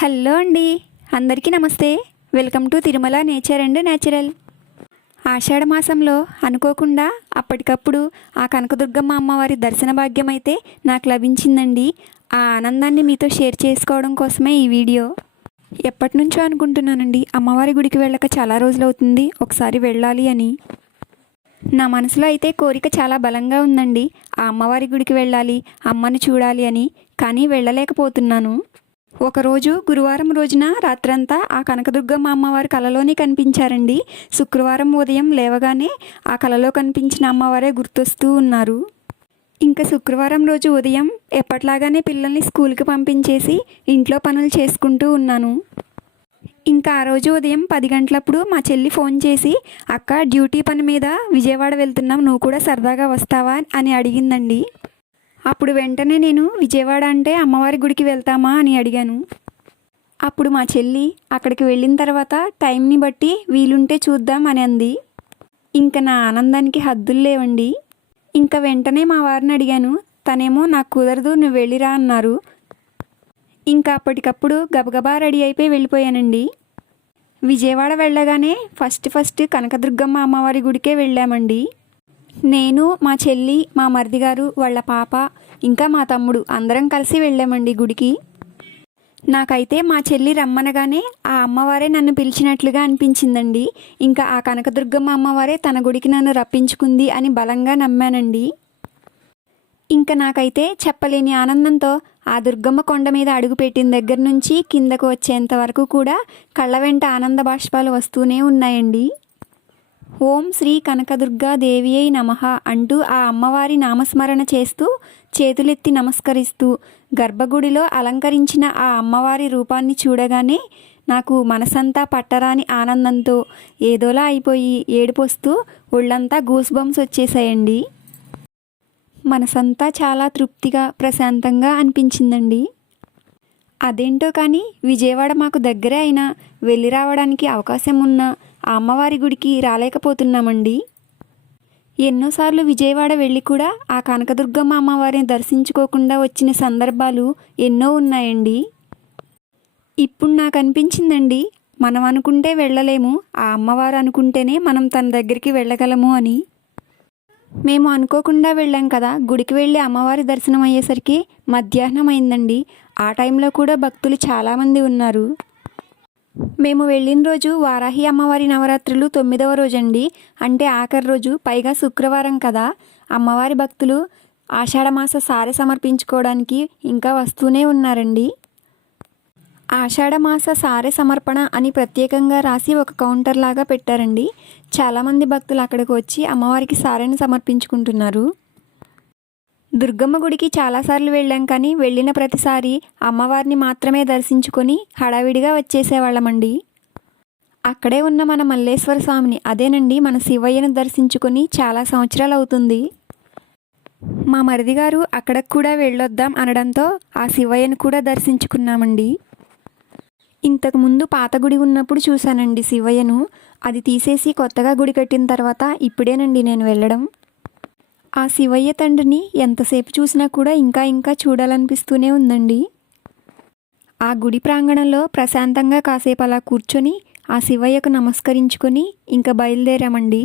Hello అండి. అందరికీ నమస్తే. Welcome to Tirumala nature and natural. ఆషాఢ మాసంలో అనుకోకుండా అప్పటికప్పుడు ఆ కనకదుర్గమ్మ అమ్మవారి దర్శన భాగ్యం అయితే నాకు లభించిందండి. ఆ ఆనందాన్ని మీతో షేర్ చేసుకోవడం కోసమే ఈ వీడియో. ఎప్పటి నుంచో అనుకుంటున్నానండి అమ్మవారి గుడికి వెళ్ళక చాలా రోజులు అవుతుంది ఒకసారి వెళ్ళాలి అని. నా మనసులో అయితే కోరిక చాలా బలంగా ఉందండి ఆ అమ్మవారి గుడికి వెళ్ళాలి అమ్మని చూడాలి అని కానీ వెళ్ళలేకపోతున్నాను. ఒకరోజు గురువారం రోజున రాత్రంతా ఆ కనకదుర్గమ్మ అమ్మవారి కలలోనే కనిపించారండి. శుక్రవారం ఉదయం లేవగానే ఆ కలలో కనిపించిన అమ్మవారే గుర్తొస్తూ ఉన్నారు. ఇంకా శుక్రవారం రోజు ఉదయం ఎప్పట్లాగానే పిల్లల్ని స్కూల్కి పంపించేసి ఇంట్లో పనులు చేసుకుంటూ ఉన్నాను. ఇంకా ఆ రోజు ఉదయం పది గంటలప్పుడు మా చెల్లి ఫోన్ చేసి అక్క డ్యూటీ పని మీద విజయవాడ వెళ్తున్నాం నువ్వు కూడా సరదాగా వస్తావా? అని అడిగిందండి. అప్పుడు వెంటనే నేను విజయవాడ అంటే అమ్మవారి గుడికి వెళ్తామా అని అడిగాను. అప్పుడు మా చెల్లి అక్కడికి వెళ్ళిన తర్వాత టైంని బట్టి వీలుంటే చూద్దాం అని అంది. ఇంకా నా ఆనందానికి హద్దులు లేవండి. ఇంకా వెంటనే మా వారిని అడిగాను తనేమో నాకు కుదరదు నువ్వు వెళ్ళిరా అన్నారు. ఇంకా అప్పటికప్పుడు గబగబా రెడీ అయిపోయి వెళ్ళిపోయానండి. విజయవాడ వెళ్ళగానే ఫస్ట్ ఫస్ట్ కనకదుర్గమ్మ అమ్మవారి గుడికే వెళ్ళామండి. నేను మా చెల్లి మా మరిది గారు వాళ్ళ పాప ఇంకా మా తమ్ముడు అందరం కలిసి వెళ్ళామండి గుడికి. నాకైతే మా చెల్లి రమ్మనగానే ఆ అమ్మవారే నన్ను పిలిచినట్లుగా అనిపించిందండి. ఇంకా ఆ కనకదుర్గమ్మ అమ్మవారే తన గుడికి నన్ను రప్పించుకుంది అని బలంగా నమ్మానండి. ఇంకా నాకైతే చెప్పలేని ఆనందంతో ఆ దుర్గమ్మ కొండ మీద అడుగుపెట్టిన దగ్గర నుంచి కిందకు వచ్చేంత వరకు కూడా కళ్ళ వెంట ఆనంద బాష్పాలు వస్తూనే ఉన్నాయండి. ఓం శ్రీ కనకదుర్గా దేవి అయి నమః అంటూ ఆ అమ్మవారి నామస్మరణ చేస్తూ చేతులెత్తి నమస్కరిస్తూ గర్భగుడిలో అలంకరించిన ఆ అమ్మవారి రూపాన్ని చూడగానే నాకు మనసంతా పట్టరాని ఆనందంతో ఏదోలా అయిపోయి ఏడుపొస్తూ ఒళ్ళంతా గూస్ బంప్స్ వచ్చేసాయండి మనసంతా చాలా తృప్తిగా ప్రశాంతంగా అనిపించిందండి. అదేంటో కానీ విజయవాడ మాకు దగ్గరే అయినా వెళ్ళి రావడానికి అవకాశం ఉన్న ఆ అమ్మవారి గుడికి రాలేకపోతున్నామండి. ఎన్నోసార్లు విజయవాడ వెళ్ళి కూడా ఆ కనకదుర్గమ్మ అమ్మవారిని దర్శించుకోకుండా వచ్చిన సందర్భాలు ఎన్నో ఉన్నాయండి. ఇప్పుడు నాకు అనిపించిందండి మనం అనుకుంటే వెళ్ళలేము ఆ అమ్మవారు అనుకుంటేనే మనం తన దగ్గరికి వెళ్ళగలము అని. మేము అనుకోకుండా వెళ్ళాం కదా గుడికి వెళ్ళి అమ్మవారి దర్శనం అయ్యేసరికి మధ్యాహ్నం అయిందండి. ఆ టైంలో కూడా భక్తులు చాలామంది ఉన్నారు. మేము వెళ్ళిన రోజు వారాహి అమ్మవారి నవరాత్రులు తొమ్మిదవ రోజండి. అంటే ఆఖరి రోజు పైగా శుక్రవారం కదా. అమ్మవారి భక్తులు ఆషాఢమాస సారె సమర్పించుకోవడానికి ఇంకా వస్తూనే ఉన్నారండి. ఆషాఢమాస సారె సమర్పణ అని ప్రత్యేకంగా రాసి ఒక కౌంటర్ లాగా పెట్టారండి. చాలామంది భక్తులు అక్కడికి వచ్చి అమ్మవారికి సారెను సమర్పించుకుంటున్నారు. దుర్గమ్మ గుడికి చాలాసార్లు వెళ్ళాం కానీ వెళ్ళిన ప్రతిసారి అమ్మవారిని మాత్రమే దర్శించుకొని హడావిడిగా వచ్చేసేవాళ్ళమండి. అక్కడే ఉన్న మన మల్లేశ్వర స్వామిని అదేనండి మన శివయ్యను దర్శించుకొని చాలా సంవత్సరాలు అవుతుంది మా మరిది గారు అక్కడికి కూడా వెళ్ళొద్దాం అనడంతో ఆ శివయ్యను కూడా దర్శించుకున్నామండి. ఇంతకు ముందు పాత గుడి ఉన్నప్పుడు చూశానండి శివయ్యను. అది తీసేసి కొత్తగా గుడి కట్టిన తర్వాత ఇప్పుడేనండి నేను వెళ్ళడం. ఆ శివయ్య తండ్రిని ఎంతసేపు చూసినా కూడా ఇంకా ఇంకా చూడాలనిపిస్తూనే ఉందండి. ఆ గుడి ప్రాంగణంలో ప్రశాంతంగా కాసేపు అలా కూర్చొని ఆ శివయ్యకు నమస్కరించుకొని ఇంకా బయలుదేరామండి.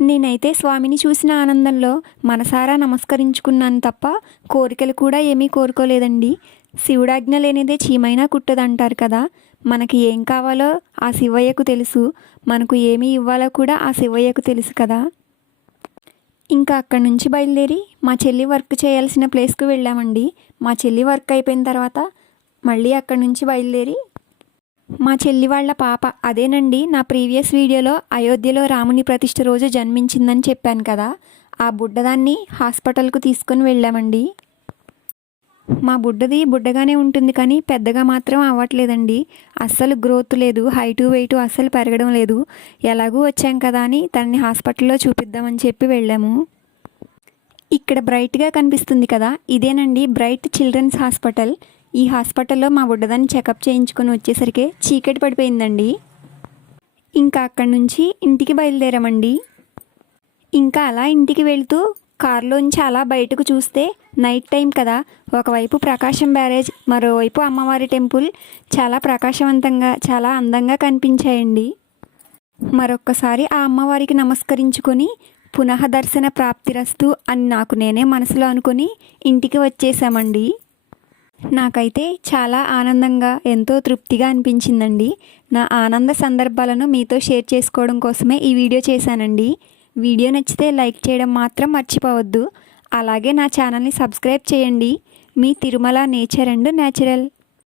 నేనైతే స్వామిని చూసిన ఆనందంలో మనసారా నమస్కరించుకున్నాను తప్ప కోరికలు కూడా ఏమీ కోరుకోలేదండి. శివుడాజ్ఞ లేనిదే చీమైనా కుట్టదంటారు కదా మనకి ఏం కావాలో ఆ శివయ్యకు తెలుసు మనకు ఏమి ఇవ్వాలో కూడా ఆ శివయ్యకు తెలుసు కదా. ఇంకా అక్కడి నుంచి బయలుదేరి మా చెల్లి వర్క్ చేయాల్సిన ప్లేస్కి వెళ్ళామండి. మా చెల్లి వర్క్ అయిపోయిన తర్వాత మళ్ళీ అక్కడి నుంచి బయలుదేరి మా చెల్లి వాళ్ళ పాప. అదేనండి నా ప్రీవియస్ వీడియోలో అయోధ్యలో రాముని ప్రతిష్ఠ రోజు జన్మించిందని చెప్పాను కదా. ఆ బుడ్డదాన్ని హాస్పిటల్కు తీసుకొని వెళ్ళామండి. మా బుడ్డది బుడ్డగానే ఉంటుంది కానీ పెద్దగా మాత్రం అవ్వట్లేదండి. అస్సలు గ్రోత్ లేదు హైటు వెయిట్ అస్సలు పెరగడం లేదు. ఎలాగూ వచ్చాం కదా అని తనని హాస్పిటల్లో చూపిద్దామని చెప్పి వెళ్ళాము. ఇక్కడ బ్రైట్గా కనిపిస్తుంది కదా ఇదేనండి బ్రైట్ చిల్డ్రన్స్ హాస్పిటల్. ఈ హాస్పిటల్లో మా బుడ్డదాన్ని చెకప్ చేయించుకొని వచ్చేసరికి చీకటి పడిపోయిందండి. ఇంకా అక్కడి నుంచి ఇంటికి బయలుదేరామండి. ఇంకా అలా ఇంటికి వెళ్తూ కారులోంచి అలా బయటకు చూస్తే నైట్ టైం కదా. ఒకవైపు ప్రకాశం బ్యారేజ్ మరోవైపు అమ్మవారి టెంపుల్ చాలా ప్రకాశవంతంగా చాలా అందంగా కనిపించాయండి. మరొక్కసారి ఆ అమ్మవారికి నమస్కరించుకొని పునః దర్శన ప్రాప్తిరస్తు అని నాకు నేనే మనసులో అనుకొని ఇంటికి వచ్చేసామండి నాకైతే చాలా ఆనందంగా ఎంతో తృప్తిగా అనిపించిందండి. నా ఆనంద సందర్భాలను మీతో షేర్ చేసుకోవడం కోసమే ఈ వీడియో చేశానండి. వీడియో నచ్చితే లైక్ చేయడం మాత్రం మర్చిపోవద్దు. అలాగే నా ఛానల్ని సబ్స్క్రైబ్ చేయండి. మీ తిరుమల నేచర్ అండ్ న్యాచురల్.